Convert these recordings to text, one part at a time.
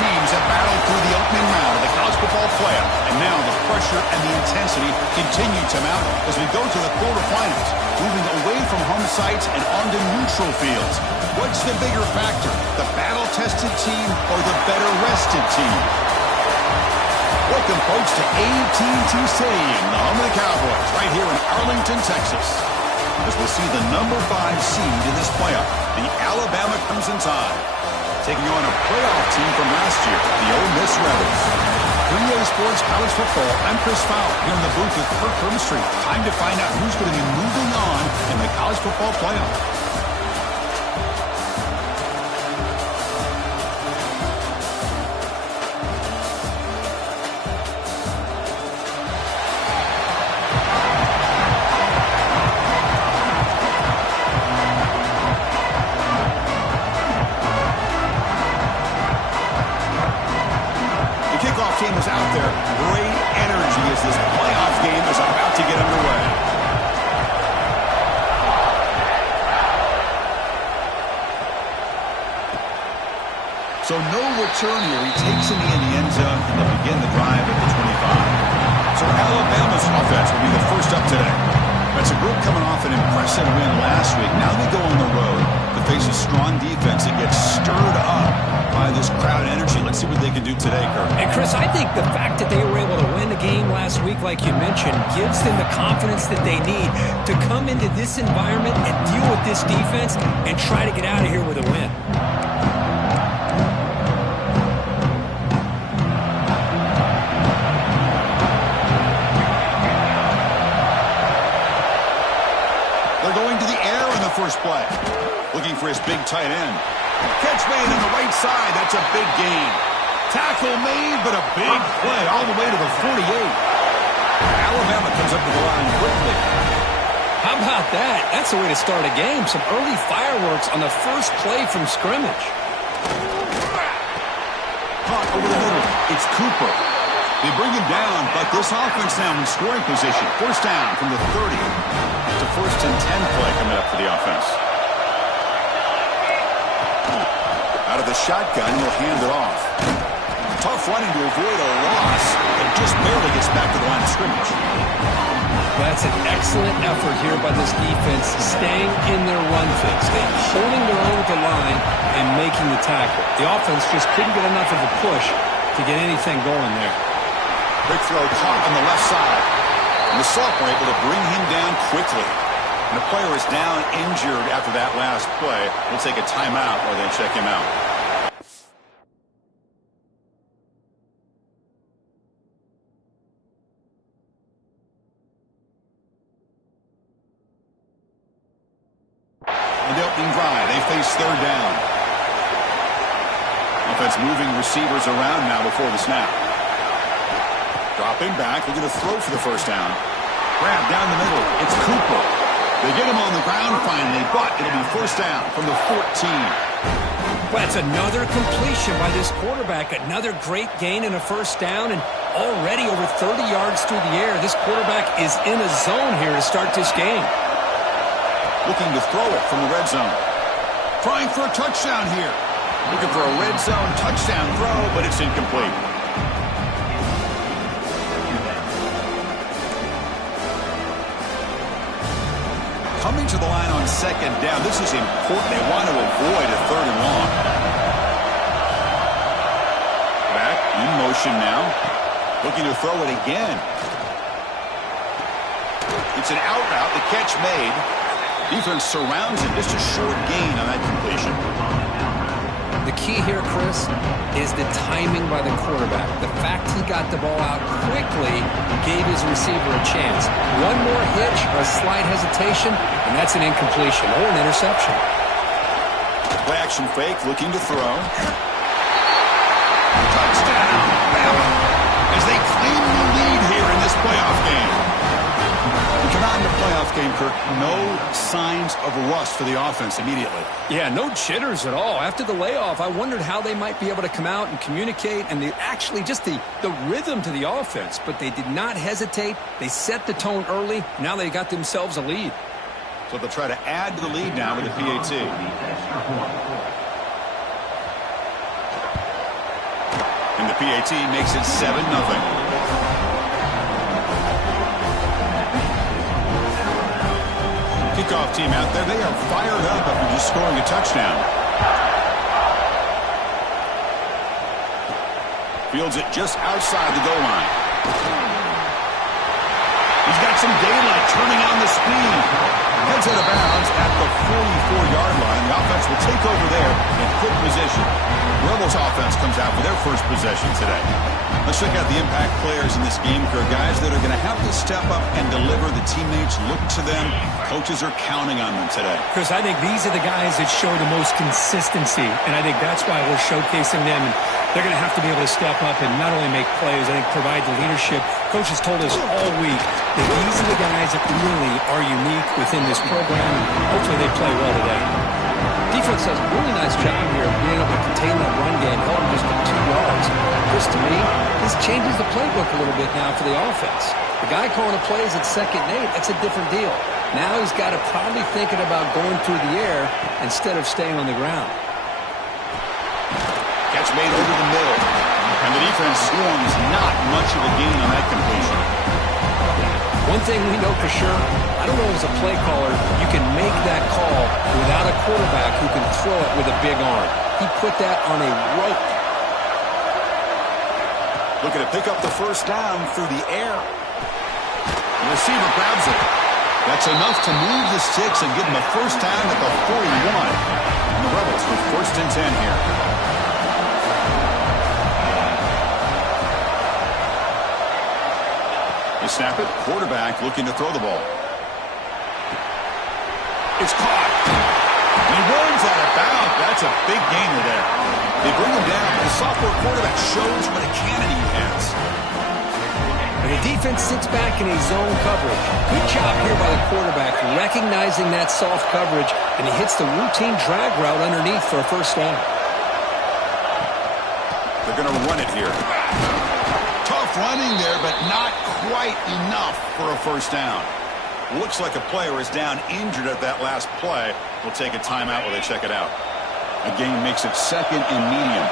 teams have battled through the opening round of the college football playoff, and now the pressure and the intensity continue to mount as we go to the quarterfinals, moving away from home sites and onto neutral fields. What's the bigger factor, the battle-tested team or the better-rested team? Welcome, folks, to AT&T Stadium, the home of the Cowboys, right here in Arlington, Texas, as we'll see the number 5 seed in this playoff, the Alabama Crimson Tide, taking on a playoff team from last year, the Ole Miss Rebels. 3A Sports College Football, I'm Chris Fowler, here in the booth with Kirk Herbstreit. Time to find out who's going to be moving on in the college football playoff. Team is out there. Great energy as this playoff game is about to get underway. So no return here. He takes it in the end zone, and they'll begin the drive at the 25. So Alabama's offense will be the first up today. That's a group coming off an impressive win last week. Now they go on the road to face a strong defense that gets stirred up by this crowd energy. Let's see what they can do today, Kirk. And Chris, I think the fact that they were able to win the game last week, like you mentioned, gives them the confidence that they need to come into this environment and deal with this defense and try to get out of here with a win. They're going to the air in the first play. Looking for his big tight end. Catch made on the right side. That's a big gain. Tackle made, but a big play all the way to the 48. Alabama comes up to the line quickly. How about that? That's the way to start a game. Some early fireworks on the first play from scrimmage. Caught over the middle. It's Cooper. They bring him down, but this offense now in scoring position. First down from the 30. It's a 1st and 10 play coming up for the offense. Out of the shotgun, he'll hand it off. Tough running to avoid a loss, and just barely gets back to the line of scrimmage. That's an excellent effort here by this defense, staying in their run fix. They're holding their own at the line and making the tackle. The offense just couldn't get enough of a push to get anything going there. Quick throw caught on the left side. And the sophomore able to bring him down quickly. And the player is down injured after that last play. We'll take a timeout or then check him out. On the opening drive, they face third down. Offense moving receivers around now before the snap. Dropping back, looking to throw for the first down. Grab down the middle. It's Cooper. They get him on the ground finally, but it'll be first down from the 14. Well, that's another completion by this quarterback. Another great gain and a first down, and already over 30 yards through the air. This quarterback is in a zone here to start this game. Looking to throw it from the red zone. Trying for a touchdown here. Looking for a red zone touchdown throw, but it's incomplete. Coming to the line on second down. This is important. They want to avoid a third and long. Back in motion now. Looking to throw it again. It's an out route. The catch made. Defense surrounds him. Just a short gain on that completion. The key here, Chris, is the timing by the quarterback. The fact he got the ball out quickly gave his receiver a chance. One more hitch or a slight hesitation, and that's an incompletion or an interception. Play action fake, looking to throw. Touchdown, Alabama, as they claim the lead here in this playoff game. We come out in the playoff game, Kirk, no signs of rust for the offense immediately. Yeah, no jitters at all. After the layoff, I wondered how they might be able to come out and communicate, and actually just the rhythm to the offense. But they did not hesitate. They set the tone early. Now they got themselves a lead. So they'll try to add to the lead now with the PAT. PAT makes it 7-0. Kickoff team out there. They are fired up after just scoring a touchdown. Fields it just outside the goal line. He's got some daylight turning on the speed. Heads out of bounds at the 44-yard line. The offense will take over there in quick position. Rebels offense comes out for their first possession today. Let's check out the impact players in this game here. Guys that are going to have to step up and deliver. The teammates look to them. Coaches are counting on them today. Chris, I think these are the guys that show the most consistency, and I think that's why we're showcasing them. And they're going to have to be able to step up and not only make plays, I think provide the leadership. Coach has told us all week that these are the guys that really are unique within this program, and hopefully they play well today. Defense does a really nice job here of being able to contain that run game, held him just to 2 yards. Chris, to me, this changes the playbook a little bit now for the offense. The guy calling the plays at 2nd and 8, that's a different deal. Now he's got to probably thinking about going through the air instead of staying on the ground. Catch made over the middle. And the defense swarms not much of a gain on that completion. One thing we know for sure, I don't know as a play caller, you can make that call without a quarterback who can throw it with a big arm. He put that on a rope. Looking to pick up the first down through the air. The receiver grabs it. That's enough to move the sticks and give them a first down at the 41. And the Rebels with 1st and 10 here. They snap it. Quarterback looking to throw the ball. It's caught. And he runs out of bounds. That's a big gainer there. They bring him down. The sophomore quarterback shows what a cannon he has. And the defense sits back in a zone coverage. Good job here by the quarterback, recognizing that soft coverage, and he hits the routine drag route underneath for a first down. They're going to run it here. Tough running there, but not quite enough for a first down. Looks like a player is down injured at that last play. We'll take a timeout while they check it out. A gain makes it 2nd and medium.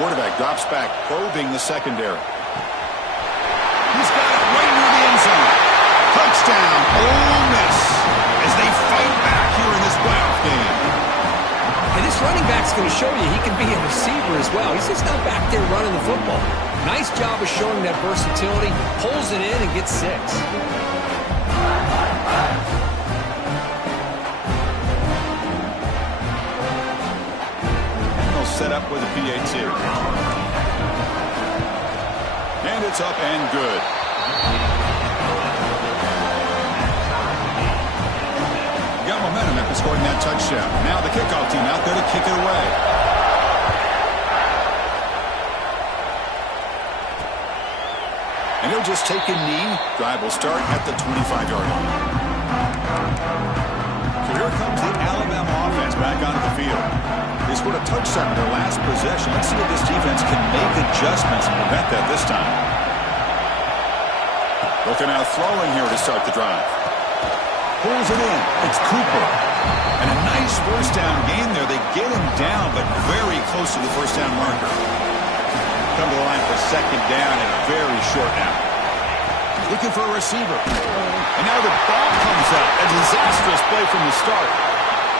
Quarterback drops back, probing the secondary. He's got it right near the end zone. Touchdown, Ole Miss, as they fight back here in this playoff game. And this running back's going to show you he can be a receiver as well. He's just not back there running the football. Nice job of showing that versatility. Pulls it in and gets 6. Set up with a PAT. And it's up and good. Got momentum after scoring that touchdown. Now the kickoff team out there to kick it away. And he'll just take a knee. Drive will start at the 25-yard line. So here comes the Alabama offense back onto the field. They scored a touchdown in their last possession. Let's see if this defense can make adjustments and prevent that this time. Looking out throwing here to start the drive. Pulls it in. It's Cooper. And a nice first down gain there. They get him down, but very close to the first down marker. Come to the line for 2nd down and very short now. Looking for a receiver. And now the ball comes out. A disastrous play from the start.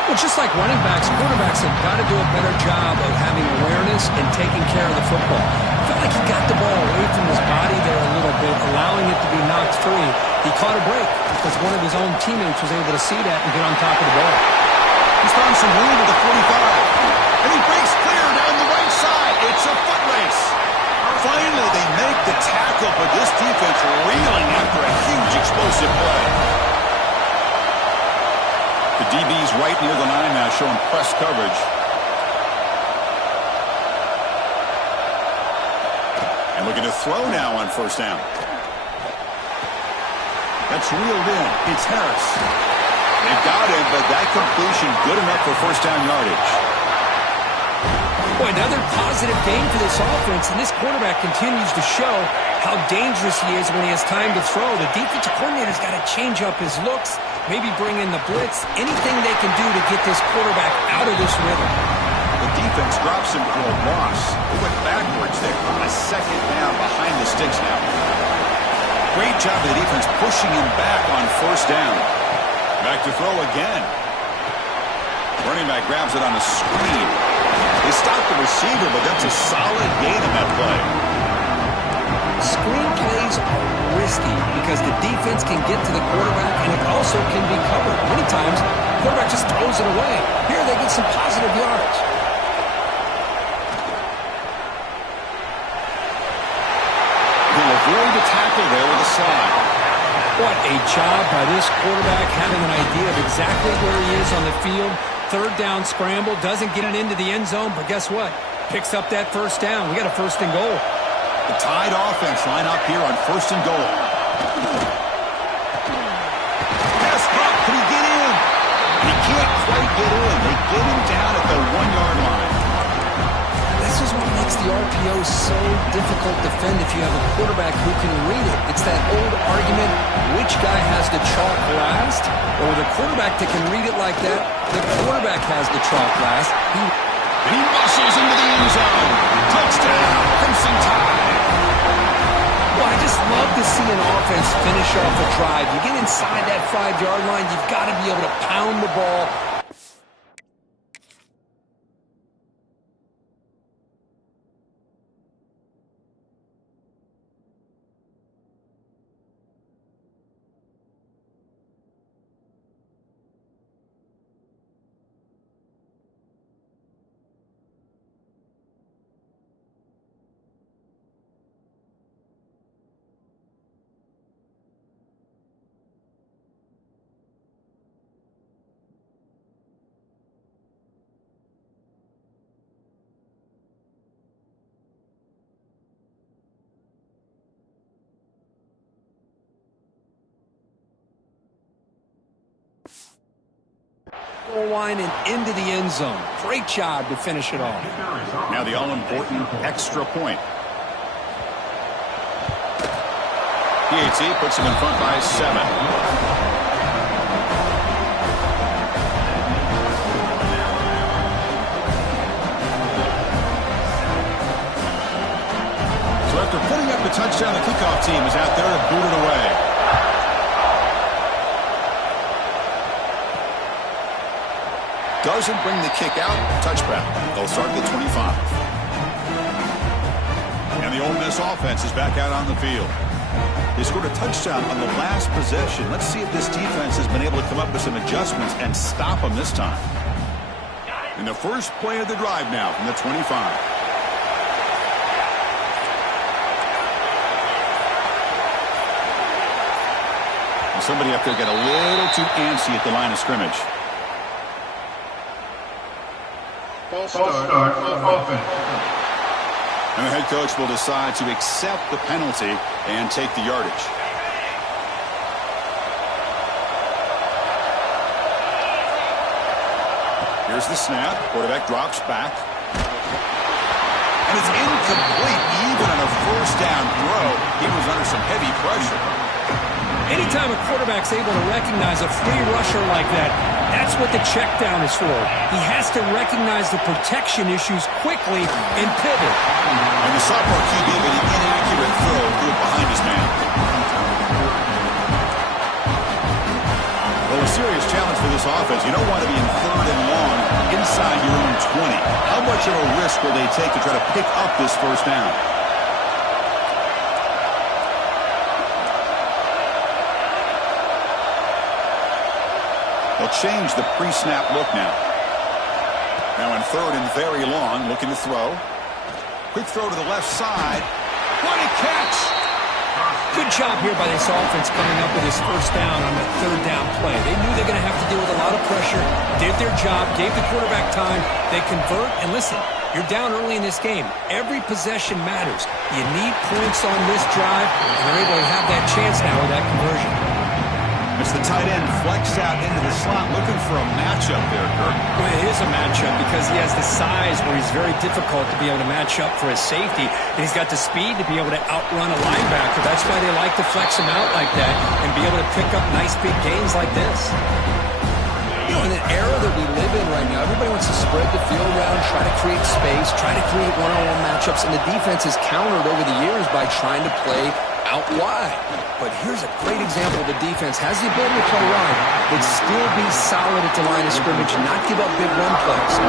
Well, just like running backs, quarterbacks have got to do a better job of having awareness and taking care of the football. I felt like he got the ball away from his body there a little bit, allowing it to be knocked free. He caught a break because one of his own teammates was able to see that and get on top of the ball. He's found some room at the 45. And he breaks clear down the right side. It's a foot race. Finally, they make the tackle, but this defense reeling after a huge explosive play. The DB's right near the line now, showing press coverage. And looking to throw now on first down. That's reeled in. It's Harris. They've got him, but that completion good enough for first down yardage. Boy, another positive game for this offense, and this quarterback continues to show how dangerous he is when he has time to throw. The defensive coordinator's got to change up his looks, maybe bring in the blitz, anything they can do to get this quarterback out of this rhythm. The defense drops him for a loss. They went backwards there on a second down behind the sticks now. Great job of the defense pushing him back on first down. Back to throw again. Running back grabs it on a screen. They stopped the receiver, but that's a solid gain in that play. Screen plays are risky because the defense can get to the quarterback and it also can be covered. Many times, the quarterback just throws it away. Here they get some positive yards. He'll avoid the tackle there with a slide. What a job by this quarterback having an idea of exactly where he is on the field. Third down scramble, doesn't get it into the end zone, but guess what? Picks up that first down. We got a first and goal. The Tide offense line up here on first and goal. Pass drop, can he get in? He can't quite get in. They get him down at the 1-yard line. This is what makes the RPO so difficult to defend if you have a quarterback who can read it. It's that old argument, which guy has the chalk last? Or with a quarterback that can read it like that, the quarterback has the chalk last. He muscles into the end zone. Touchdown, Crimson Tide. Well, I just love to see an offense finish off a drive. You get inside that 5-yard line, you've got to be able to pound the ball. Goal line and into the end zone. Great job to finish it off. Now the all-important extra point. PAT puts him in front by 7. So after putting up the touchdown, the kickoff team is out there to boot it away. Doesn't bring the kick out. Touchback. They'll start at the 25. And the Ole Miss offense is back out on the field. They scored a touchdown on the last possession. Let's see if this defense has been able to come up with some adjustments and stop them this time. And the first play of the drive now from the 25. And somebody up there got a little too antsy at the line of scrimmage. False start offense. And the head coach will decide to accept the penalty and take the yardage. Here's the snap. Quarterback drops back. And it's incomplete even on a first down throw. He was under some heavy pressure. Anytime a quarterback's able to recognize a free rusher like that, that's what the check down is for. He has to recognize the protection issues quickly and pivot. And the sophomore QB with an inaccurate throw threw it behind his man. Well, a serious challenge for this offense. You don't want to be in third and long inside your own 20. How much of a risk will they take to try to pick up this first down? They'll change the pre-snap look now. Now in third and very long, looking to throw. Quick throw to the left side. What a catch! Good job here by this offense coming up with his first down on the third down play. They knew they're going to have to deal with a lot of pressure, did their job, gave the quarterback time. They convert, and listen, you're down early in this game. Every possession matters. You need points on this drive, and they're able to have that chance now with that conversion. It's the tight end flexed out into the slot, looking for a matchup there, Kirk. Well, it is a matchup because he has the size where he's very difficult to be able to match up for his safety, and he's got the speed to be able to outrun a linebacker. That's why they like to flex him out like that and be able to pick up nice big gains like this. You know, in an era that we live in right now, everybody wants to spread the field around, try to create space, try to create one-on-one matchups, and the defense has countered over the years by trying to play out wide. But here's a great example of the defense has the ability to play wide, but still be solid at the line of scrimmage and not give up big run plays.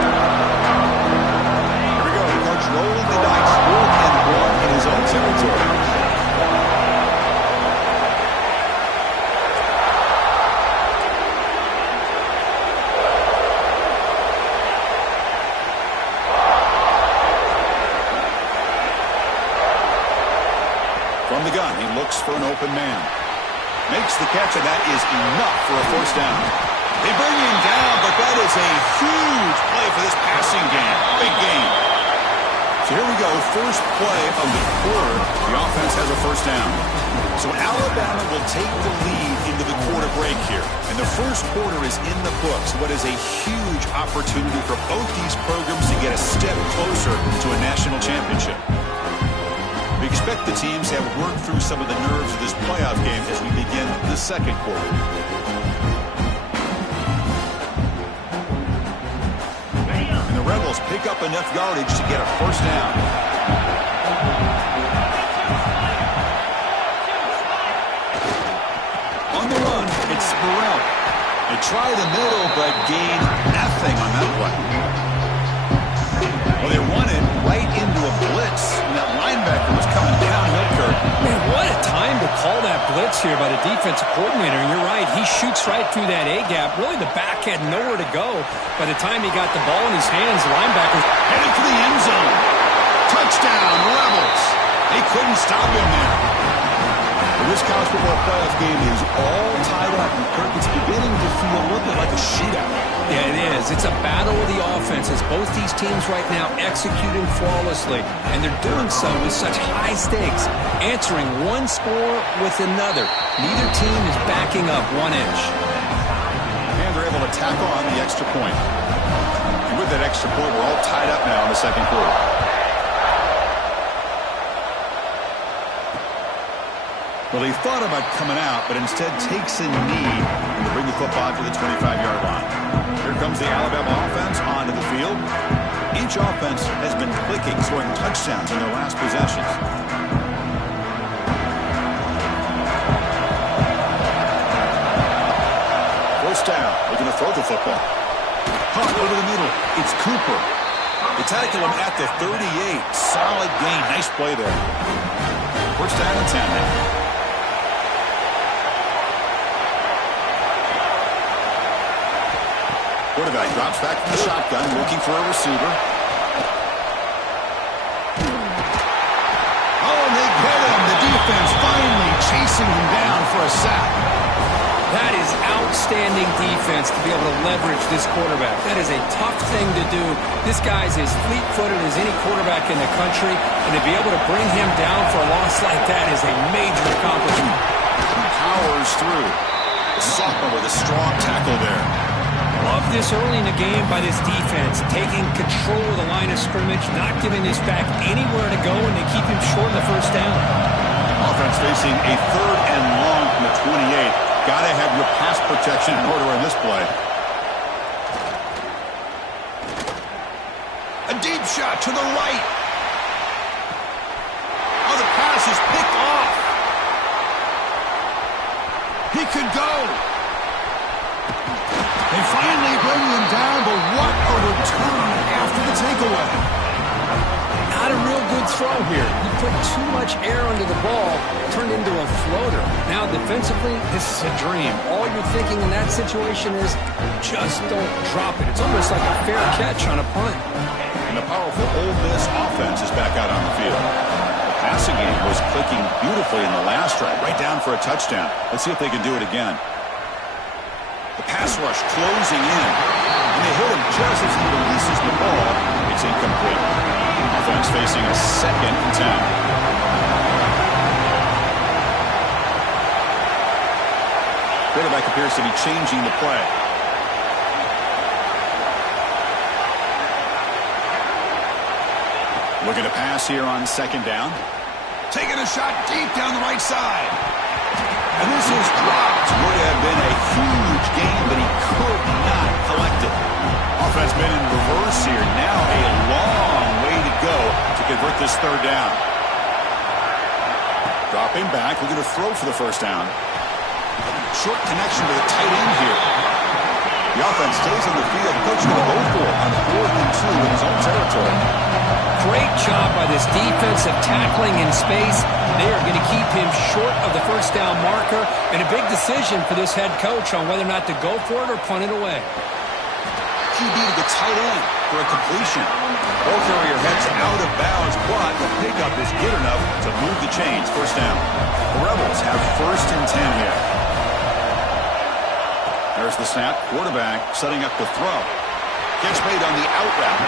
Here we go. The coach rolling the dice. 4th and 1 in his own territory. From the gun, he looks for an open man. Makes the catch, and that is enough for a first down. They bring him down, but that is a huge play for this passing game. Big game. So here we go. First play of the quarter. The offense has a first down. So Alabama will take the lead into the quarter break here. And the first quarter is in the books. What is a huge opportunity for both these programs to get a step closer to a national championship. We expect the teams have worked through some of the nerves of this playoff game as we begin the second quarter. And the Rebels pick up enough yardage to get a first down. On the run, it's Burrell. They try the middle, but gain nothing on that play. Well, they run it right into a blitz, and that linebacker was coming downhill, Kirk. Man, what a time to call that blitz here by the defensive coordinator. And you're right, he shoots right through that A-gap. Really, the back had nowhere to go. By the time he got the ball in his hands, the linebacker headed for the end zone. Touchdown, Rebels. They couldn't stop him there. Well, this college football playoff game is all tied up, and Kirk, it's beginning to feel a little bit like a shootout. Yeah, it is. It's a battle of the offenses. Both these teams right now executing flawlessly, and they're doing so with such high stakes, answering one score with another. Neither team is backing up 1 inch. And they're able to tack on the extra point. And with that extra point, we're all tied up now in the second quarter. Well, he thought about coming out, but instead takes a knee to bring the football to the 25-yard line. Here comes the Alabama offense onto the field. Each offense has been clicking, scoring touchdowns in their last possessions. First down. Looking to throw the football. Caught over the middle. It's Cooper. They tackle him at the 38. Solid gain. Nice play there. First down and 10 now. Quarterback drops back from the shotgun, looking for a receiver. Oh, and they get him. The defense finally chasing him down for a sack. That is outstanding defense to be able to leverage this quarterback. That is a tough thing to do. This guy's as fleet-footed as any quarterback in the country, and to be able to bring him down for a loss like that is a major accomplishment. He powers through. The sophomore with a strong tackle there. Love this early in the game by this defense, taking control of the line of scrimmage, not giving this back anywhere to go, and they keep him short of the first down. Offense facing a 3rd and long from the 28. Got to have your pass protection in order on this play. A deep shot to the right. Oh, the pass is picked off. He could go. They finally bring him down, but what a return after the takeaway. Not a real good throw here. He put too much air under the ball, turned into a floater. Now, defensively, this is a dream. All you're thinking in that situation is just don't drop it. It's almost like a fair catch on a punt. And the powerful Ole Miss offense is back out on the field. The passing game was clicking beautifully in the last drive, right down for a touchdown. Let's see if they can do it again. The pass rush closing in. And they hit him just as he releases the ball. It's incomplete. Offense facing a 2nd and 10. quarterback appears to be changing the play. Looking to pass here on second down. Taking a shot deep down the right side. And this is dropped. Would have been a huge gain, but he could not collect it. Offense been in reverse here. Now a long way to go to convert this third down. Dropping back, looking to throw for the first down. Short connection to the tight end here. The offense stays on the field. Coach going to go for it on 4th and 2 in his own territory. Great job by this defense of tackling in space. They are going to keep him short of the first down marker, and a big decision for this head coach on whether or not to go for it or punt it away. QB to the tight end for a completion. Ball carrier heads out of bounds, but the pickup is good enough to move the chains. First down. The Rebels have 1st and 10 here. There's the snap. Quarterback setting up the throw. Catch made on the out route.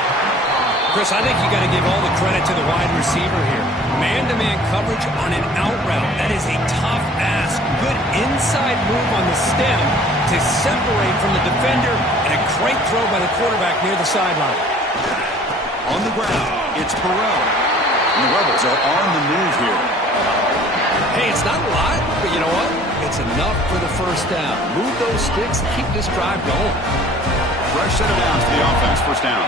Chris, I think you got to give all the credit to the wide receiver here. Man-to-man coverage on an out route. That is a tough ask. Good inside move on the stem to separate from the defender, and a great throw by the quarterback near the sideline. On the ground, it's Burrell. And the Rebels are on the move here. Hey, it's not a lot, but you know what? It's enough for the first down. Move those sticks and keep this drive going. Fresh set of downs for the offense. First down.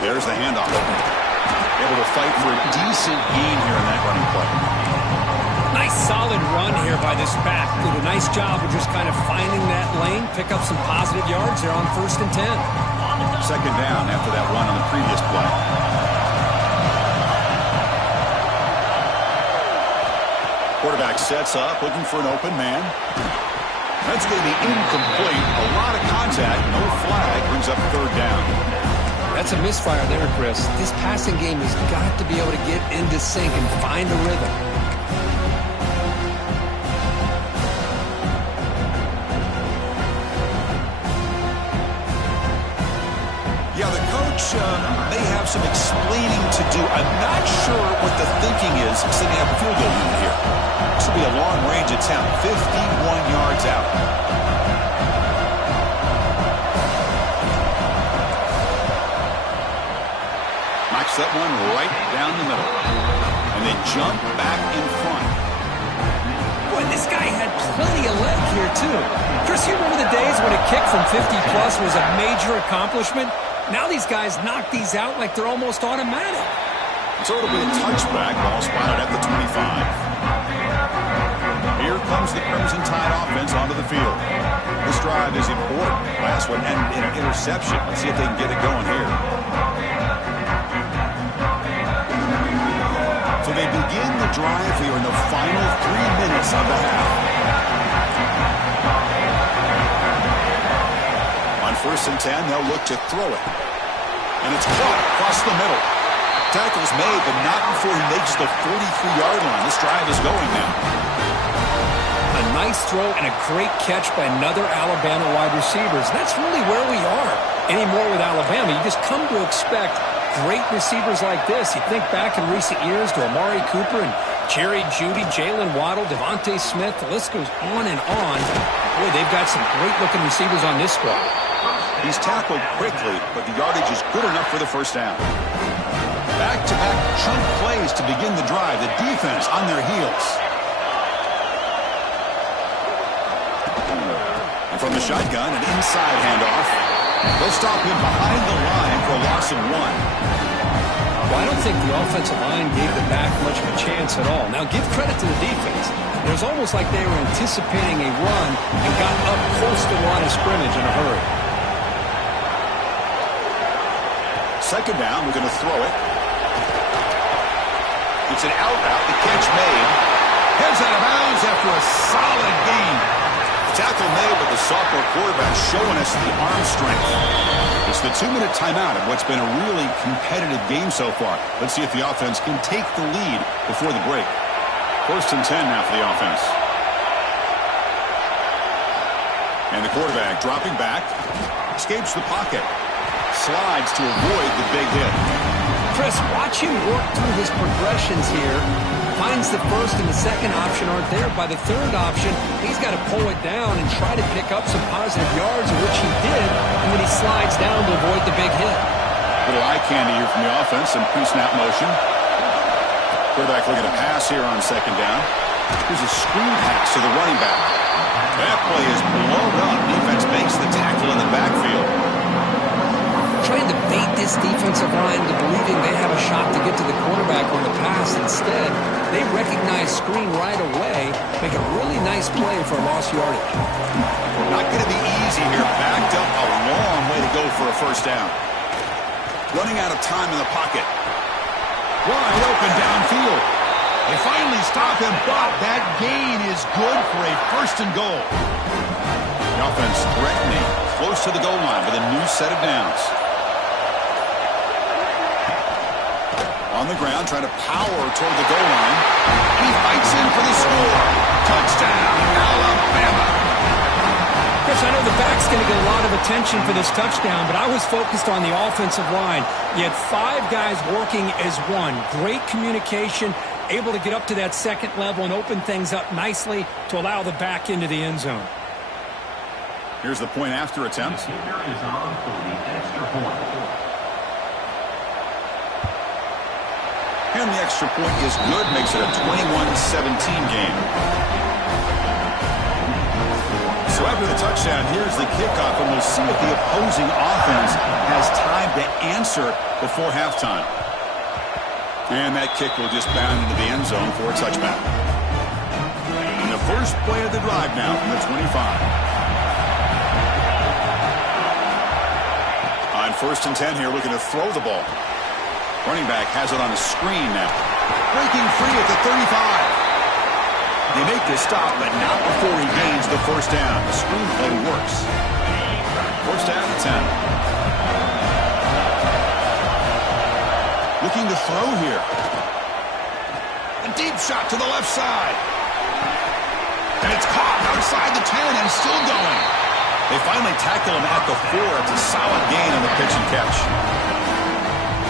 There's the handoff. Able to fight for a decent gain here in that running play. Nice solid run here by this back. Did a nice job of just kind of finding that lane, pick up some positive yards there on 1st and 10. Second down after that run on the previous play. Quarterback sets up, looking for an open man. That's going to be incomplete. A lot of contact, no flag, brings up third down. That's a misfire there, Chris. This passing game has got to be able to get into sync and find a rhythm. Yeah, the coach may have some explaining to do. I'm not sure what the thinking is setting up a field goal unit here. This will be a long-range attempt, 51 yards out. Knocks that one right down the middle. And they jump back in front. Boy, this guy had plenty of leg here, too. Chris, you remember the days when a kick from 50-plus was a major accomplishment? Now these guys knock these out like they're almost automatic. So it'll be a touchback, ball spotted at the 25. Here comes the Crimson Tide offense onto the field. This drive is important. Last one ended in an interception. Let's see if they can get it going here. So they begin the drive here in the final 3 minutes of the half. On 1st and 10, they'll look to throw it. And it's caught across the middle. Tackle's made, but not before he makes the 43-yard line. This drive is going now. A nice throw and a great catch by another Alabama wide receivers. That's really where we are anymore with Alabama. You just come to expect great receivers like this. You think back in recent years to Amari Cooper and Jerry Jeudy, Jalen Waddle, Devontae Smith. The list goes on and on. Boy, they've got some great-looking receivers on this squad. He's tackled quickly, but the yardage is good enough for the first down. Back-to-back chunk plays to begin the drive. The defense on their heels. And from the shotgun, an inside handoff. They'll stop him behind the line for a loss of 1. Well, I don't think the offensive line gave the back much of a chance at all. Now, give credit to the defense. It was almost like they were anticipating a run and got up close to the line of scrimmage in a hurry. Second down, we're going to throw it. It's an out route, the catch made. Heads out of bounds after a solid gain. Tackle made, but the sophomore quarterback showing us the arm strength. It's the 2-minute timeout of what's been a really competitive game so far. Let's see if the offense can take the lead before the break. 1st and 10 now for the offense. And the quarterback dropping back, escapes the pocket, slides to avoid the big hit. Chris, watch him work through his progressions here. Finds the first and the second option aren't there. By the third option, he's got to pull it down and try to pick up some positive yards, which he did, and then he slides down to avoid the big hit. Little eye candy here from the offense, some pre-snap motion. Quarterback looking to pass here on second down. Here's a screen pass to the running back. That play is blown up. Defense makes the tackle in the backfield. Trying to bait this defensive line into believing they have a shot to get to the quarterback on the pass. Instead, they recognize screen right away, make a really nice play for lost yardage. Not going to be easy here. Backed up a long way to go for a first down. Running out of time in the pocket. Wide open downfield. They finally stop him, but that gain is good for a first and goal. The offense threatening, close to the goal line with a new set of downs. On the ground, trying to power toward the goal line. And he fights in for the score. Touchdown, Alabama. Chris, I know the back's going to get a lot of attention for this touchdown, but I was focused on the offensive line. You had 5 guys working as one. Great communication, able to get up to that second level and open things up nicely to allow the back into the end zone. Here's the point after attempt. And the extra point is good, makes it a 21-17 game. So after the touchdown, here's the kickoff, and we'll see if the opposing offense has time to answer before halftime. And that kick will just bound into the end zone for a touchback. And the first play of the drive now from the 25. On 1st and 10 here, looking to throw the ball. Running back has it on a screen now. Breaking free at the 35. They make the stop, but not before he gains the first down. The screenplay works. First down at 10. Looking to throw here. A deep shot to the left side. And it's caught outside the 10 and still going. They finally tackle him at the 4. It's a solid gain on the pitch and catch.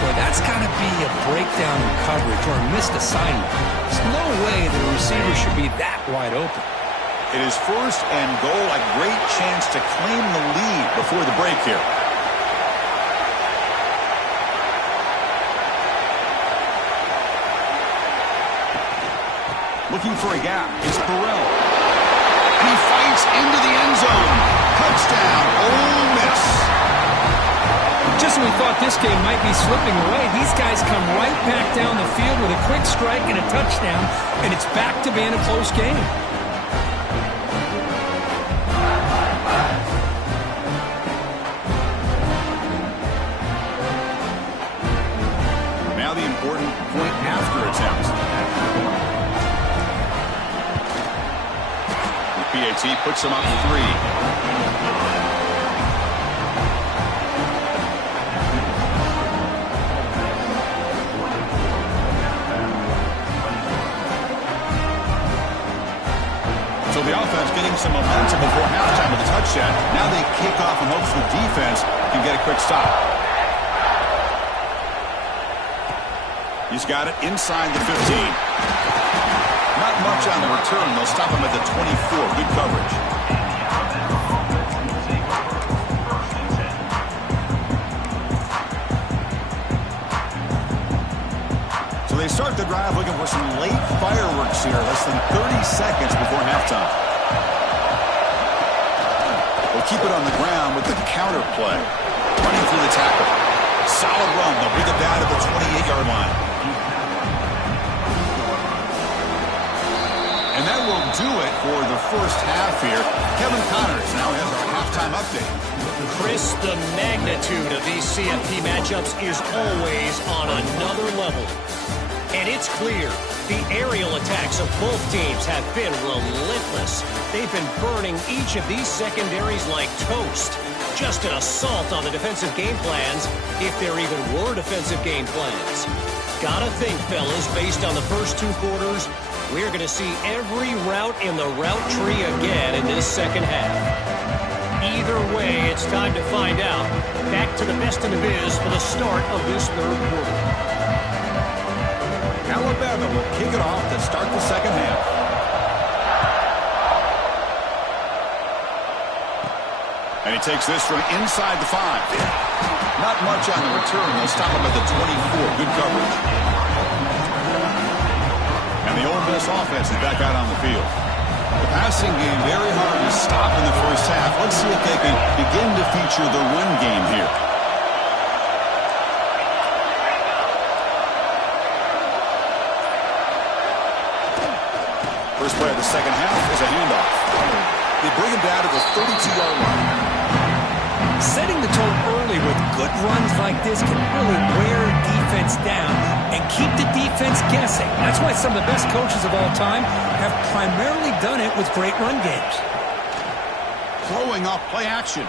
Boy, that's got to be a breakdown in coverage or a missed assignment. There's no way the receiver should be that wide open. It is 1st and goal, a great chance to claim the lead before the break here. Looking for a gap is Burrell. He fights into the end zone. Touchdown, Ole Miss. Just when we thought this game might be slipping away, these guys come right back down the field with a quick strike and a touchdown, and it's back to being a close game. Now the important point after attempt. The PAT puts him up 3. So the offense getting some momentum before halftime with a touchdown. Now they kick off in hopes the defense can get a quick stop. He's got it inside the 15. Not much on the return. They'll stop him at the 24. Good coverage. So they start the drive looking for some late fireworks here. Less than 30 seconds before halftime. They'll keep it on the ground with the counter play. Running through the tackle. Solid run. They'll bring it down to the 28-yard line. And that will do it for the first half here. Kevin Connors now has our halftime update. Chris, the magnitude of these CFP matchups is always on another level. And it's clear, the aerial attacks of both teams have been relentless. They've been burning each of these secondaries like toast. Just an assault on the defensive game plans, if there even were defensive game plans. Gotta think, fellas, based on the first 2 quarters, we're going to see every route in the route tree again in this second half. Either way, it's time to find out. Back to the best in the biz for the start of this third quarter. Alabama will kick it off to start the second half. And he takes this from inside the 5. Not much on the return. They'll stop him at the 24. Good coverage. And the Ole Miss offense is back out on the field. The passing game very hard to stop in the first half. Let's see if they can begin to feature the run game here. First play of the second half is a handoff. They bring him down to the 32-yard line. Setting the tone early with good runs like this can really wear defense down and keep the defense guessing. That's why some of the best coaches of all time have primarily done it with great run games. Throwing off play action.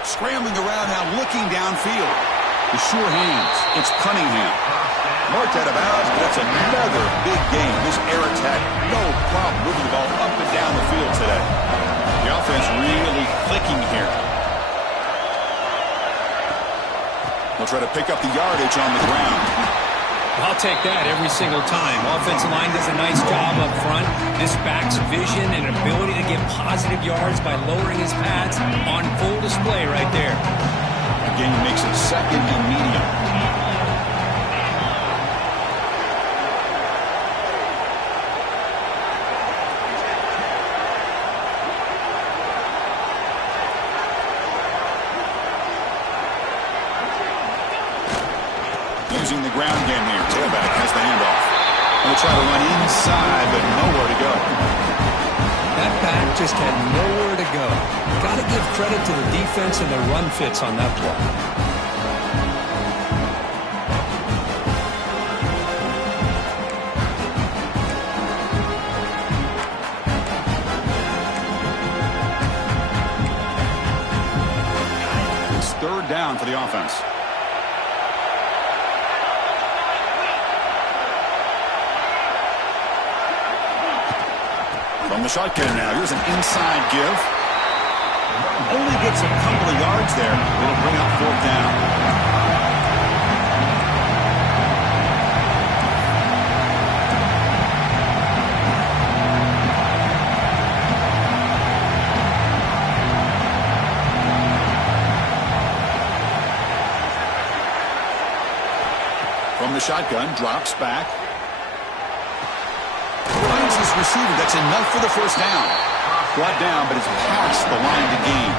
Scrambling around now, looking downfield. The sure hands. It's Cunningham. Marked out of bounds, but that's another big game. This air attack, no problem moving the ball up and down the field today. The offense really clicking here. They'll try to pick up the yardage on the ground. I'll take that every single time. Offensive line does a nice job up front. This back's vision and ability to get positive yards by lowering his pads on full display right there. Again, he makes it second and medium. Using the ground game here. Tailback has the handoff. They'll try to run inside, but nowhere to go. That back just had nowhere to go. Got to give credit to the defense and the run fits on that play. It's third down for the offense. From the shotgun now. Here's an inside give. Only gets a couple of yards there. It'll bring up fourth down. From the shotgun, drops back. Finds his receiver. That's enough for the first down. Brought down, but it's past the line to gain.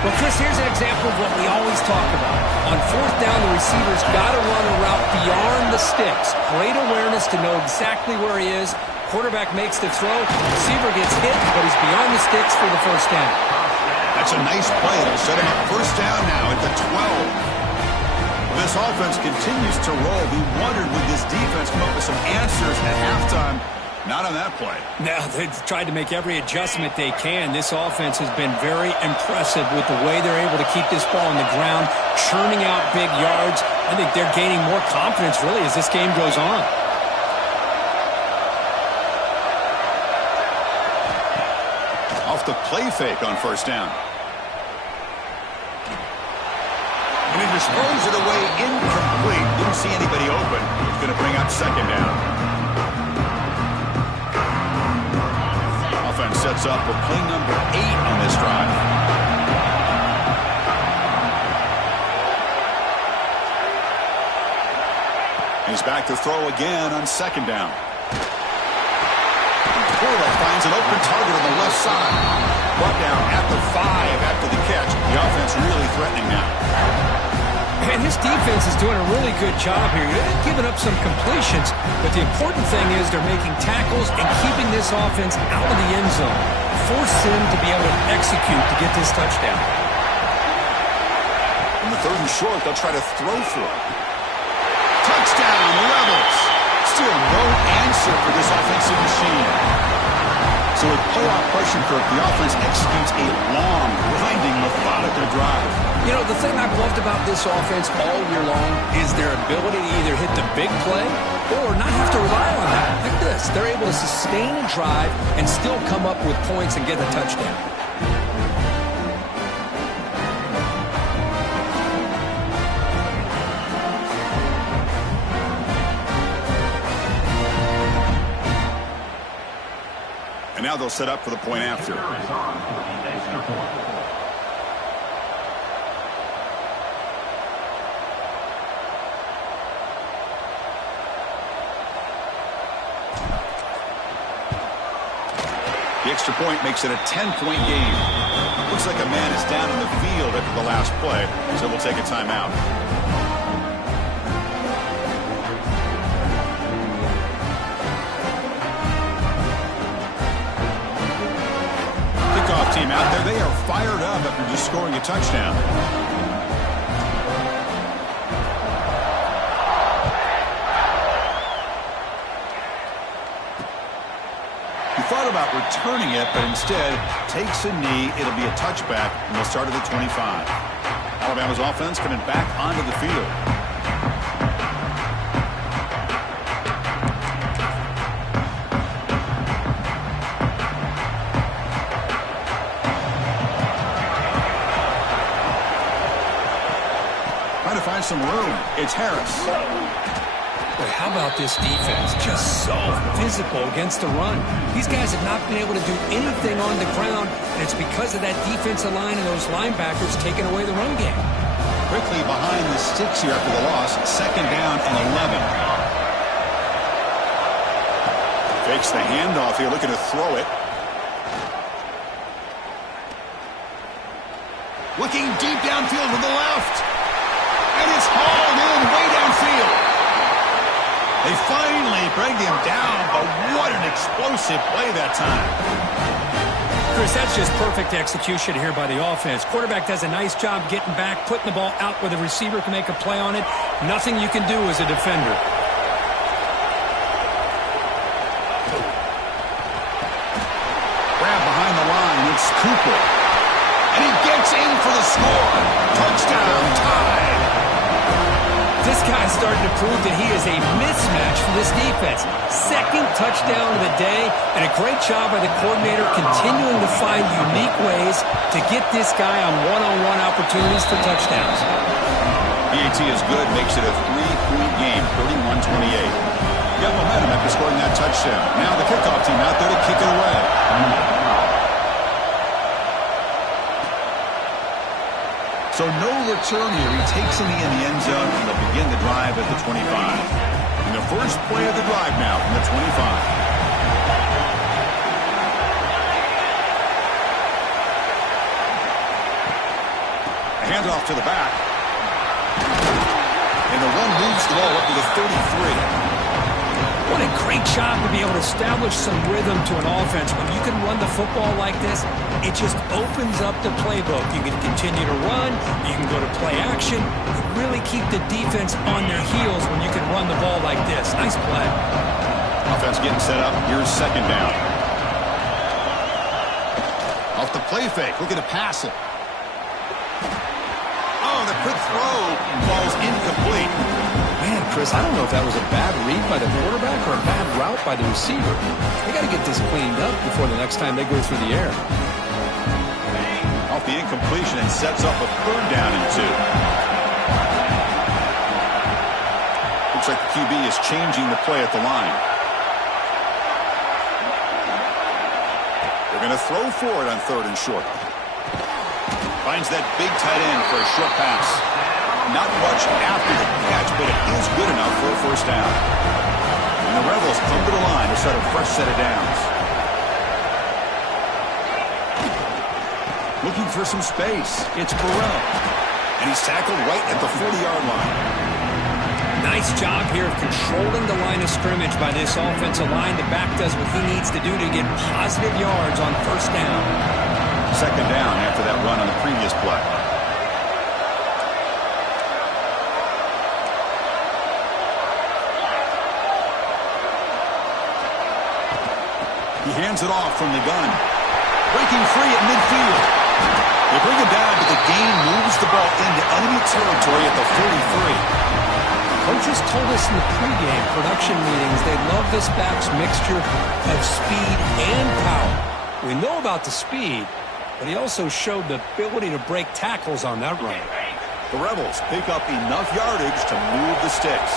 Well, Chris, here's an example of what we always talk about. On fourth down, the receiver's got to run a route beyond the sticks. Great awareness to know exactly where he is. Quarterback makes the throw. Receiver gets hit, but he's beyond the sticks for the first down. That's a nice play. It'll set him up first down now at the 12. This offense continues to roll. We wondered, would this defense come up with some answers at halftime? Not on that play. Now, they've tried to make every adjustment they can. This offense has been very impressive with the way they're able to keep this ball on the ground, churning out big yards. I think they're gaining more confidence, really, as this game goes on. Off the play fake on first down. And he just throws it away incomplete. Didn't see anybody open. It's going to bring up second down. Offense sets up with play number 8 on this drive. He's back to throw again on second down. Corlett finds an open target on the left side. Brought down at the 5 after the catch. The offense really threatening now. And this defense is doing a really good job here. They're giving up some completions, but the important thing is they're making tackles and keeping this offense out of the end zone. Force him to be able to execute to get this touchdown. On the third and short, they'll try to throw for it. Touchdown, Rebels. Still no answer for this offensive machine. So with playoff pressure, Kirk, the offense executes a long, grinding, methodical drive. You know, the thing I've loved about this offense all year long is their ability to either hit the big play or not have to rely on that. Like this, they're able to sustain a drive and still come up with points and get a touchdown. they'll set up for the point after. The extra point makes it a 10-point game. Looks like a man is down in the field after the last play, so we'll take a timeout. Kickoff team out there. They are fired up after just scoring a touchdown. Thought about returning it, but instead takes a knee. It'll be a touchback, and they'll start at the 25. Alabama's offense coming back onto the field. Trying to find some room. It's Harris. But how about this defense? Just so physical against the run. These guys have not been able to do anything on the ground, and it's because of that defensive line and those linebackers taking away the run game. Quickly behind the sticks here after the loss. 2nd down and 11. Fakes the handoff here, looking to throw it. Looking deep downfield to the left. And it's hauled in way downfield. They finally bring him down, but what an explosive play that time. Chris, that's just perfect execution here by the offense. Quarterback does a nice job getting back, putting the ball out where the receiver can make a play on it. Nothing you can do as a defender. Grab behind the line, it's Cooper. And he gets in for the score. Touchdown, tied. This guy's starting to prove that he is a mismatch for this defense. 2nd touchdown of the day, and a great job by the coordinator continuing to find unique ways to get this guy on one-on-one opportunities for touchdowns. BAT is good, makes it a 3-point game, 31-28. Got momentum after scoring that touchdown. Now the kickoff team out there to kick it away. So no return here. He takes a knee in the end zone, and they'll begin the drive at the 25. And the first play of the drive now from the 25. A handoff to the back. And the run moves the ball up to the 33. What a great job to be able to establish some rhythm to an offense. When you can run the football like this, it just opens up the playbook. You can continue to run. You can go to play action. You really keep the defense on their heels when you can run the ball like this. Nice play. Offense getting set up. Here's 2nd down. Off the play fake. Looking to pass it. Oh, the quick throw falls incomplete. Man, Chris, I don't know if that was a bad read by the quarterback or a bad route by the receiver. They got to get this cleaned up before the next time they go through the air. Off the incompletion and sets up a 3rd down and 2. Looks like the QB is changing the play at the line. They're going to throw for it on 3rd and short. Finds that big tight end for a short pass. Not much after the catch, but it is good enough for a 1st down. And the Rebels come to the line to start a fresh set of downs. Looking for some space. It's Burrell. And he's tackled right at the 40-yard line. Nice job here of controlling the line of scrimmage by this offensive line. The back does what he needs to do to get positive yards on 1st down. 2nd down after that run on the previous play. He hands it off from the gun. Breaking free at midfield. They bring him down, but the gain moves the ball into enemy territory at the 43. Coaches told us in the pregame production meetings they love this back's mixture of speed and power. We know about the speed, but he also showed the ability to break tackles on that run. The Rebels pick up enough yardage to move the sticks.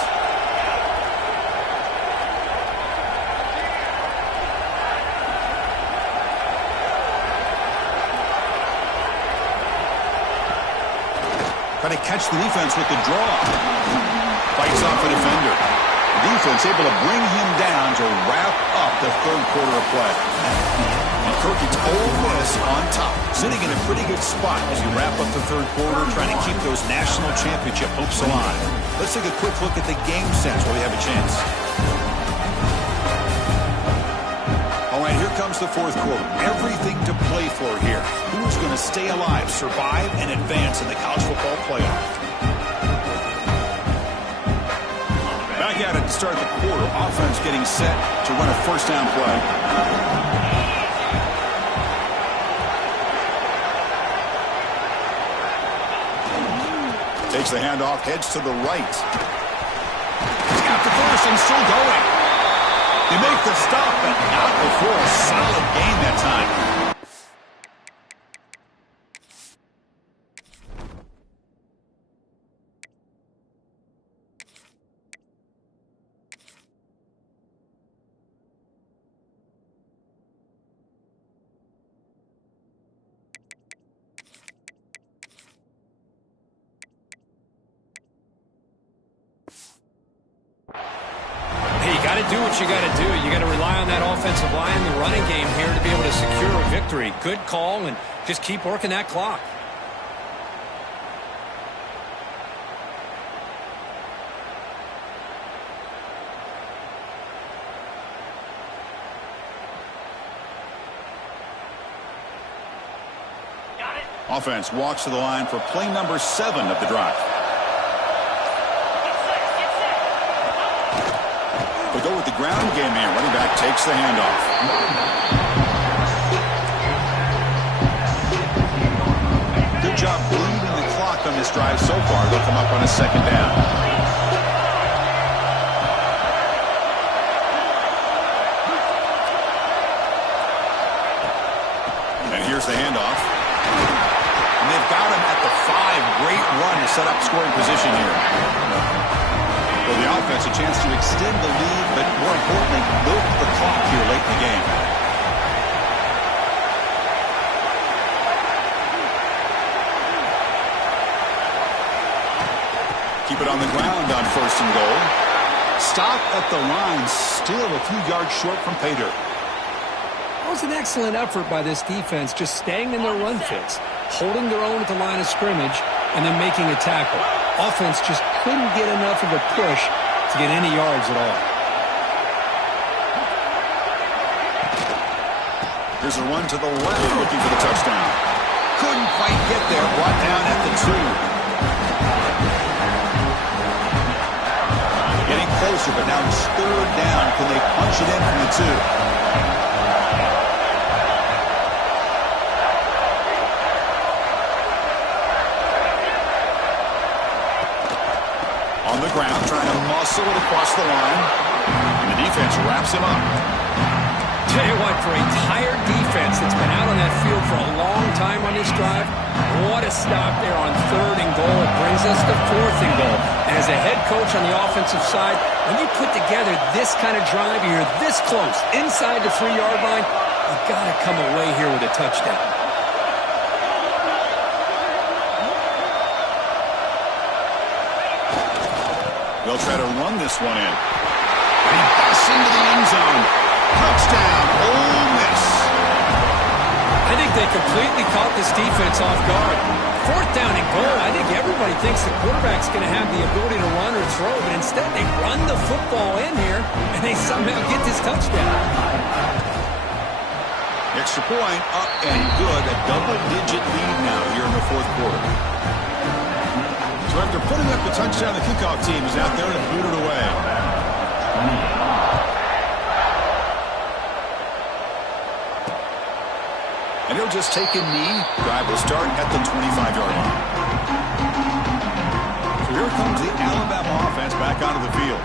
Trying to catch the defense with the draw. Fights off a defender. The defense able to bring him down to wrap up the third quarter of play. And Kirk, it's Ole Miss on top, sitting in a pretty good spot as you wrap up the third quarter, trying to keep those national championship hopes alive. Let's take a quick look at the game sense while we have a chance. All right, here comes the fourth quarter. Everything to play for here. Who's going to stay alive, survive, and advance in the college football playoff? Back at it to start the quarter. Offense getting set to run a first down play. Takes the handoff, heads to the right. He's got the first and still going. They make the stop, but not before a solid gain that time. Do what you got to do. You got to rely on that offensive line, the running game here to be able to secure a victory. Good call, and just keep working that clock. Offense walks to the line for play number 7 of the drive. They go with the ground game here. Running back takes the handoff. Good job bleeding the clock on this drive so far. They'll come up on a second down. And here's the handoff. And they've got him at the 5. Great run to set up scoring position here. For the offense, a chance to extend the lead, but more importantly, milk the clock here late in the game. Keep it on the ground on first and goal. Stop at the line, still a few yards short from pay dirt. That was an excellent effort by this defense, just staying in their run fits, holding their own at the line of scrimmage, and then making a tackle. Offense just couldn't get enough of a push to get any yards at all. Here's a run to the left, looking for the touchdown. Couldn't quite get there, brought down at the 2. Getting closer, but now it's third down. Can they punch it in from the 2? On the ground, trying to muscle it across the line. And the defense wraps him up. Tell you what, for a tired defense that's been out on that field for a long time on this drive, what a stop there on third and goal. It brings us to fourth and goal. And as a head coach on the offensive side, when you put together this kind of drive, you're this close, inside the 3-yard line, you've got to come away here with a touchdown. They'll try to run this one in. And he busts into the end zone. Touchdown, Ole Miss. I think they completely caught this defense off guard. Fourth down and goal, I think everybody thinks the quarterback's going to have the ability to run or throw, but instead they run the football in here, and they somehow get this touchdown. Extra point, up and good. A double-digit lead now here in the fourth quarter. So after putting up the touchdown, the kickoff team is out there to boot it away. And he'll just take a knee. Drive will start at the 25-yard line. So here comes the Alabama offense back onto the field.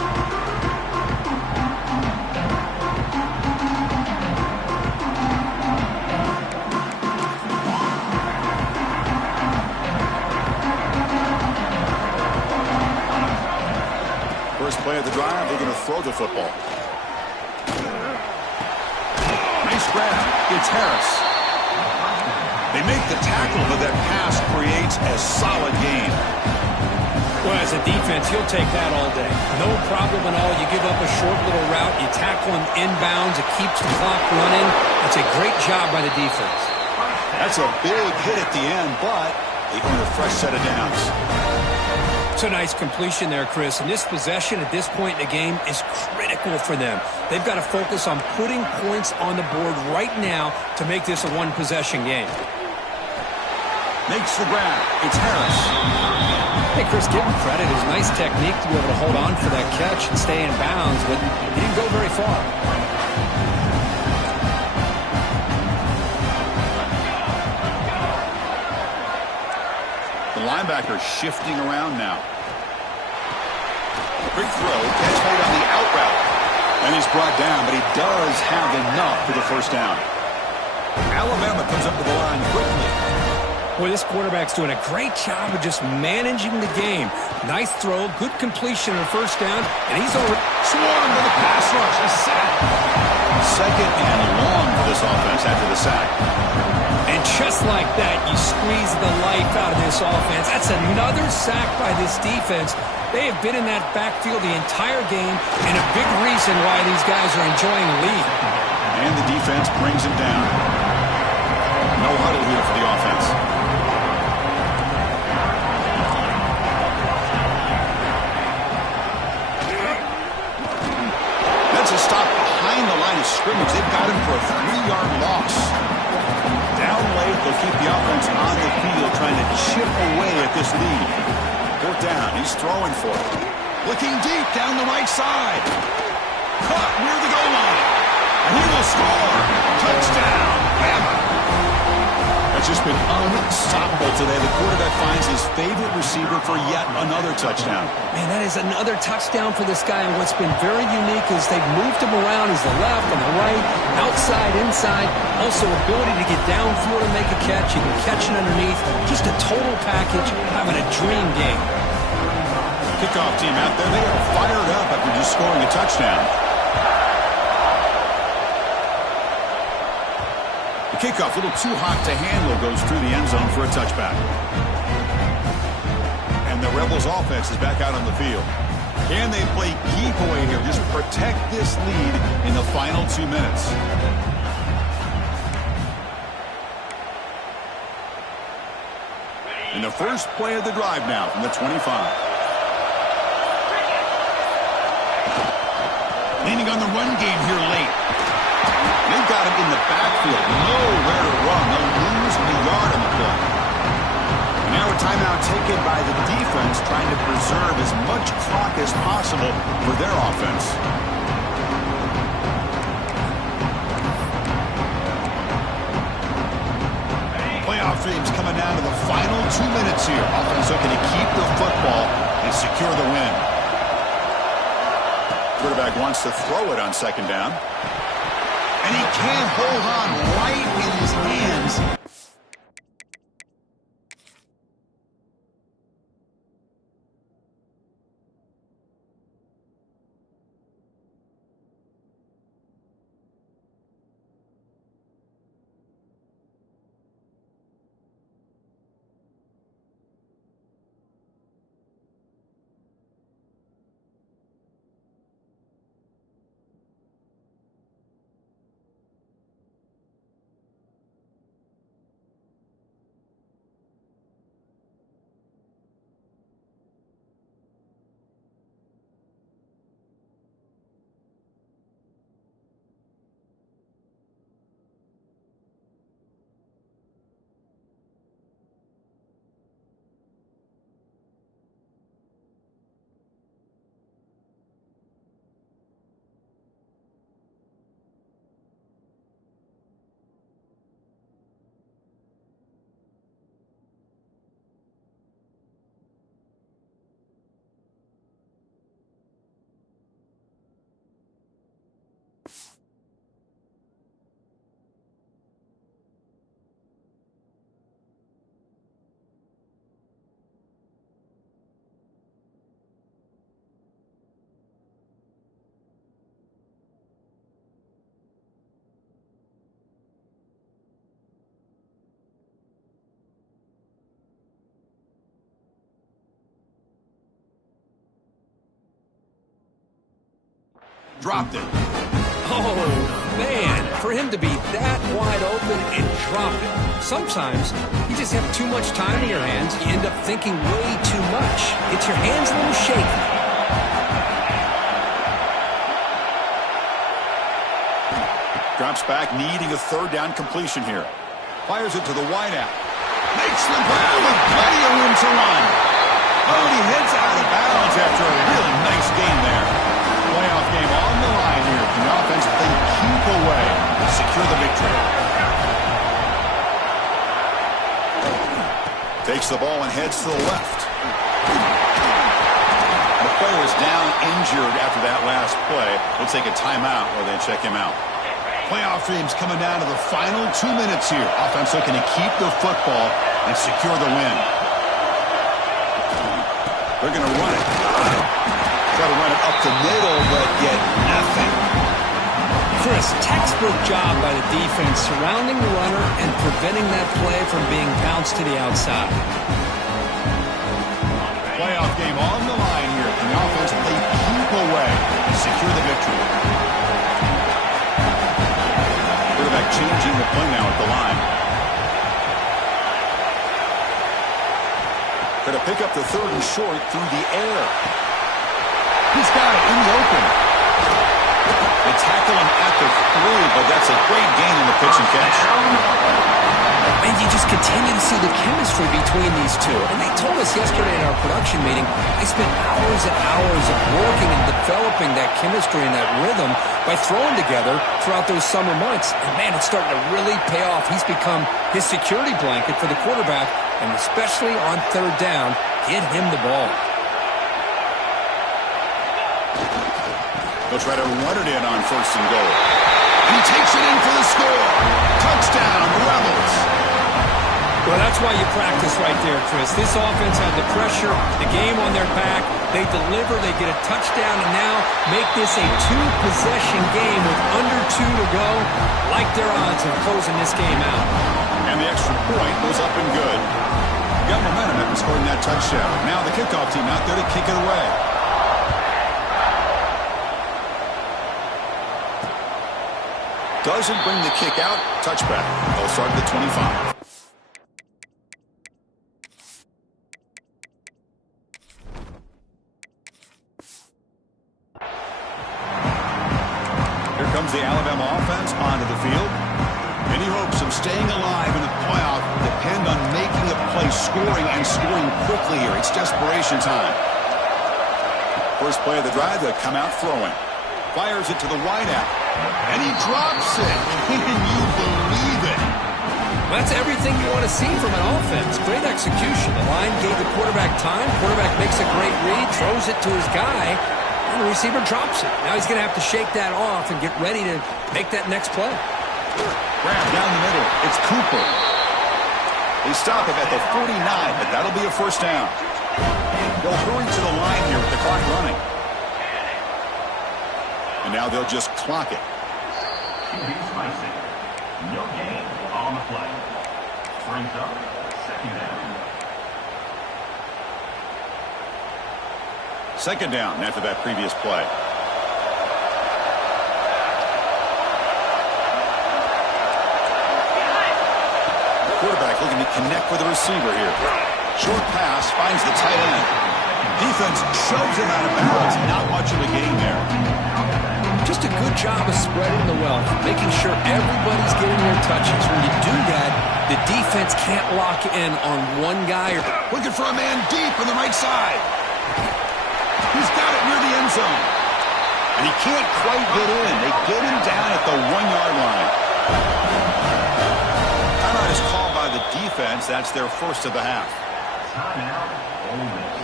First play of the drive, they're going to throw the football. Nice grab. It's Harris. They make the tackle, but that pass creates a solid gain. As a defense, you'll take that all day. No problem at all. You give up a short little route. You tackle him inbounds. It keeps the clock running. That's a great job by the defense. That's a big hit at the end, but they earn a fresh set of downs. It's a nice completion there, Chris. And this possession at this point in the game is critical for them. They've got to focus on putting points on the board right now to make this a one-possession game. Makes the grab. It's Harris. Hey, Chris, give him credit. It was nice technique to be able to hold on for that catch and stay in bounds, but he didn't go very far. The linebacker shifting around now. Quick throw, catch made on the out route. And he's brought down, but he does have enough for the first down. Alabama comes up to the line quickly. Boy, this quarterback's doing a great job of just managing the game. Nice throw, good completion on the first down, and he's over. Swarmed with a pass rush, a sack. Second and long for this offense after the sack. And just like that, you squeeze the life out of this offense. That's another sack by this defense. They have been in that backfield the entire game, and a big reason why these guys are enjoying the lead. And the defense brings him down. No huddle here for the offense. That's a stop behind the line of scrimmage. They've got him for a 3-yard loss. Down late, they'll keep the offense on the field trying to chip away at this lead. Fourth down, he's throwing for it. Looking deep down the right side. Caught near the goal line. And he will score. Touchdown, Bama. That's just been unstoppable today. The quarterback finds his favorite receiver for yet another touchdown. Man, that is another touchdown for this guy, and what's been very unique is they've moved him around. He's the left and the right, outside, inside. Also, ability to get downfield and make a catch. You can catch it underneath. Just a total package, having a dream game. Kickoff team out there, they are fired up after just scoring a touchdown. The kickoff, a little too hot to handle, goes through the end zone for a touchback. And the Rebels offense is back out on the field. Can they play keep away here? Just protect this lead in the final 2 minutes. And the first play of the drive now from the 25. Leaning on the run game here late. They've got him in the backfield. Nowhere to run. They'll lose a yard on the play. And now a timeout taken by the defense, trying to preserve as much clock as possible for their offense. Playoff dreams coming down to the final 2 minutes here. Offense looking to keep the football and secure the win. Quarterback wants to throw it on second down. And he can't hold on right in his hands. dropped it. Oh, man, for him to be that wide open and drop it. Sometimes you just have too much time in your hands. You end up thinking way too much. Get your hands a little shaky. Drops back, needing a third down completion here. Fires it to the wideout. Makes the grab with plenty of room to run. Oh, he heads out of bounds after a really nice gain there. Playoff game on the line here. The offense played keep away to secure the victory. Takes the ball and heads to the left. The player is down injured after that last play. We'll take a timeout while they check him out. Playoff teams coming down to the final 2 minutes here. Offense looking to keep the football and secure the win. They're going to run it. Try to run it up the middle, but get nothing. Chris, textbook job by the defense surrounding the runner and preventing that play from being bounced to the outside. Playoff game on the line here. The offense played keep away to secure the victory. Quarterback changing the play now at the line. Going to pick up the third and short through the air. He's got it in the open. They tackle him at the 3, but that's a great gain in the pitch and catch. And you just continue to see the chemistry between these two. And they told us yesterday in our production meeting, they spent hours and hours of working and developing that chemistry and that rhythm by throwing together throughout those summer months. And, man, it's starting to really pay off. He's become his security blanket for the quarterback, and especially on third down, get him the ball. They'll try to run it in on first and goal. He takes it in for the score. Touchdown, Rebels. Well, that's why you practice right there, Chris. This offense had the pressure, the game on their back. They deliver, they get a touchdown, and now make this a two-possession game with under 2 to go. Like their odds of closing this game out. And the extra point goes up and good. Got momentum after scoring that touchdown. Now the kickoff team out there to kick it away. Doesn't bring the kick out. Touchback. They'll start at the 25. Here comes the Alabama offense onto the field. Any hopes of staying alive in the playoff depend on making a play, scoring, and scoring quickly here. It's desperation time. First play of the drive, they'll come out throwing. Fires it to the wideout. And he drops it. Can you believe it? That's everything you want to see from an offense. Great execution. The line gave the quarterback time. Quarterback makes a great read, throws it to his guy, and the receiver drops it. Now he's going to have to shake that off and get ready to make that next play. Grab down the middle. It's Cooper. They stop him at the 49, but that'll be a first down. They'll hurry to the line here with the clock running. And now they'll just clock it. No gain on the play. Brings up second down. Second down after that previous play. The quarterback looking to connect with the receiver here. Short pass finds the tight end. Defense shoves him out of bounds. Not much of a gain there. Just a good job of spreading the wealth, making sure everybody's getting their touches. When you do that, the defense can't lock in on one guy. Looking for a man deep on the right side. He's got it near the end zone. And he can't quite get in. They get him down at the 1-yard line. Timeout is called by the defense. That's their first of the half. Timeout, Ole Miss.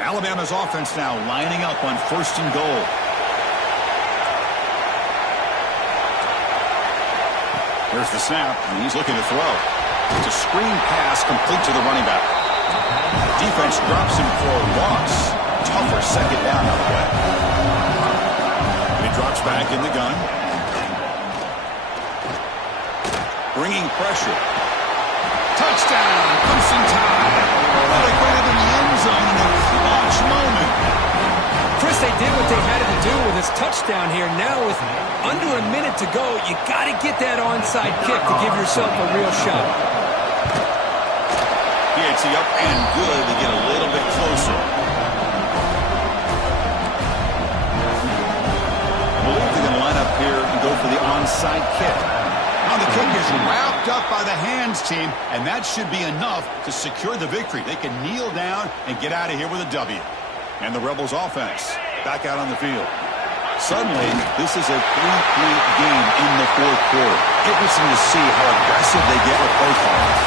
Alabama's offense now lining up on first and goal. There's the snap, and he's looking to throw. It's a screen pass complete to the running back. Defense drops him for a loss. Tougher second down out of the way. And he drops back in the gun. Bringing pressure. Touchdown, Crimson Tide. What a grab in the end zone in a clutch moment. Chris, they did what they had to do with this touchdown here. Now with under a minute to go, you got to get that onside kick to give yourself a real shot. It's up and good to get a little bit closer. I believe they're going to line up here and go for the onside kick. Now the kick is wrapped up by the hands team, and that should be enough to secure the victory. They can kneel down and get out of here with a W. And the Rebels offense back out on the field. Suddenly, this is a 3-point game in the fourth quarter. Interesting to see how aggressive they get with play calling.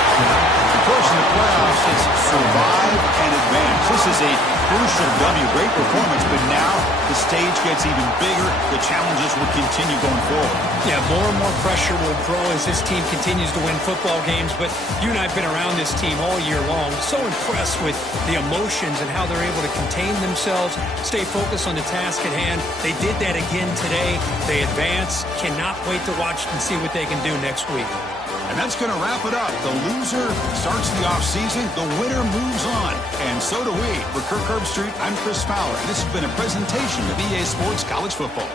The course in the playoffs is survive and advance. This is a crucial W. Great performance, but now the stage gets even bigger. The challenges will continue going forward. Yeah, more and more pressure will grow as this team continues to win football games, but you and I have been around this team all year long. So impressed with the emotions and how they're able to contain themselves, stay focused on the task at hand. They did that again today. They advance. Cannot wait to watch and see what they can do next week. And that's going to wrap it up. The loser starts the offseason. The winner moves on. And so do we. For Kirk Herbstreit, I'm Chris Fowler. And this has been a presentation of EA Sports College Football.